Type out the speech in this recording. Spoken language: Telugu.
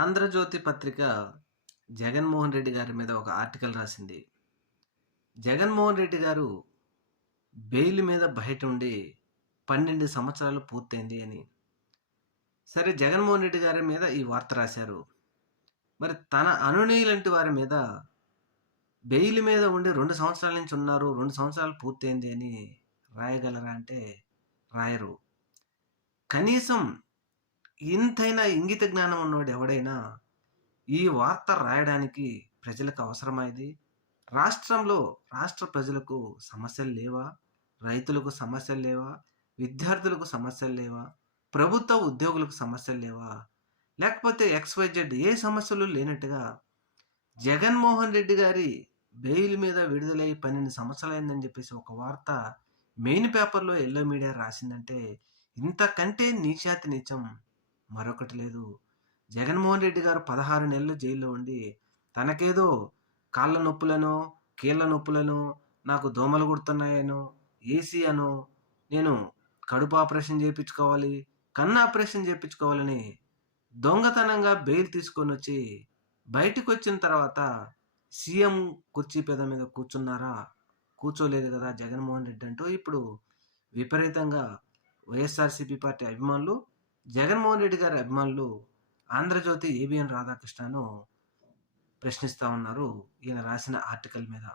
ఆంధ్రజ్యోతి పత్రిక జగన్మోహన్ రెడ్డి గారి మీద ఒక ఆర్టికల్ రాసింది. జగన్మోహన్ రెడ్డి గారు బెయిల్ మీద బయట ఉండి 12 సంవత్సరాలు పూర్తయింది అని. సరే, జగన్మోహన్ రెడ్డి గారి మీద ఈ వార్త రాశారు. మరి తన అనునయులంటి వారి మీద బెయిల్ మీద ఉండి 2 సంవత్సరాల నుంచి ఉన్నారు, 2 సంవత్సరాలు పూర్తయింది అని రాయగలరా అంటే రాయరు. కనీసం ఇంతైనా ఇంగిత జ్ఞానం ఉన్నవాడు ఎవడైనా ఈ వార్త రాయడానికి ప్రజలకు అవసరమా ఇది? రాష్ట్ర ప్రజలకు సమస్యలు లేవా? రైతులకు సమస్యలు లేవా? విద్యార్థులకు సమస్యలు లేవా? ప్రభుత్వ ఉద్యోగులకు సమస్యలు లేవా? లేకపోతే XYZ ఏ సమస్యలు లేనట్టుగా జగన్మోహన్ రెడ్డి గారి బెయిల్ మీద విడుదలై 12 సంవత్సరాలైందని చెప్పేసి ఒక వార్త మెయిన్ పేపర్లో ఎల్లో మీడియా రాసిందంటే ఇంతకంటే నీచాతి నీచం మరొకటి లేదు. జగన్మోహన్ రెడ్డి గారు 16 నెలలు జైల్లో ఉండి తనకేదో కాళ్ళ నొప్పులనో, కీళ్ళ నొప్పులనో, నాకు దోమలు కుడుతున్నాయనో, ఏసీ అనో, నేను కడుపు ఆపరేషన్ చేయించుకోవాలి, కన్ను ఆపరేషన్ చేయించుకోవాలని దొంగతనంగా బెయిల్ తీసుకొని వచ్చి బయటకు వచ్చిన తర్వాత సీఎం కుర్చీ పెద మీద కూర్చున్నారా? కూర్చోలేదు కదా జగన్మోహన్ రెడ్డి అంటూ ఇప్పుడు విపరీతంగా వైఎస్ఆర్సీపీ పార్టీ అభిమానులు, జగన్మోహన్ రెడ్డి గారి అభిమానులు ఆంధ్రజ్యోతి ఏబిఎన్ రాధాకృష్ణను ప్రశ్నిస్తూ ఉన్నారు ఈయన రాసిన ఆర్టికల్ మీద.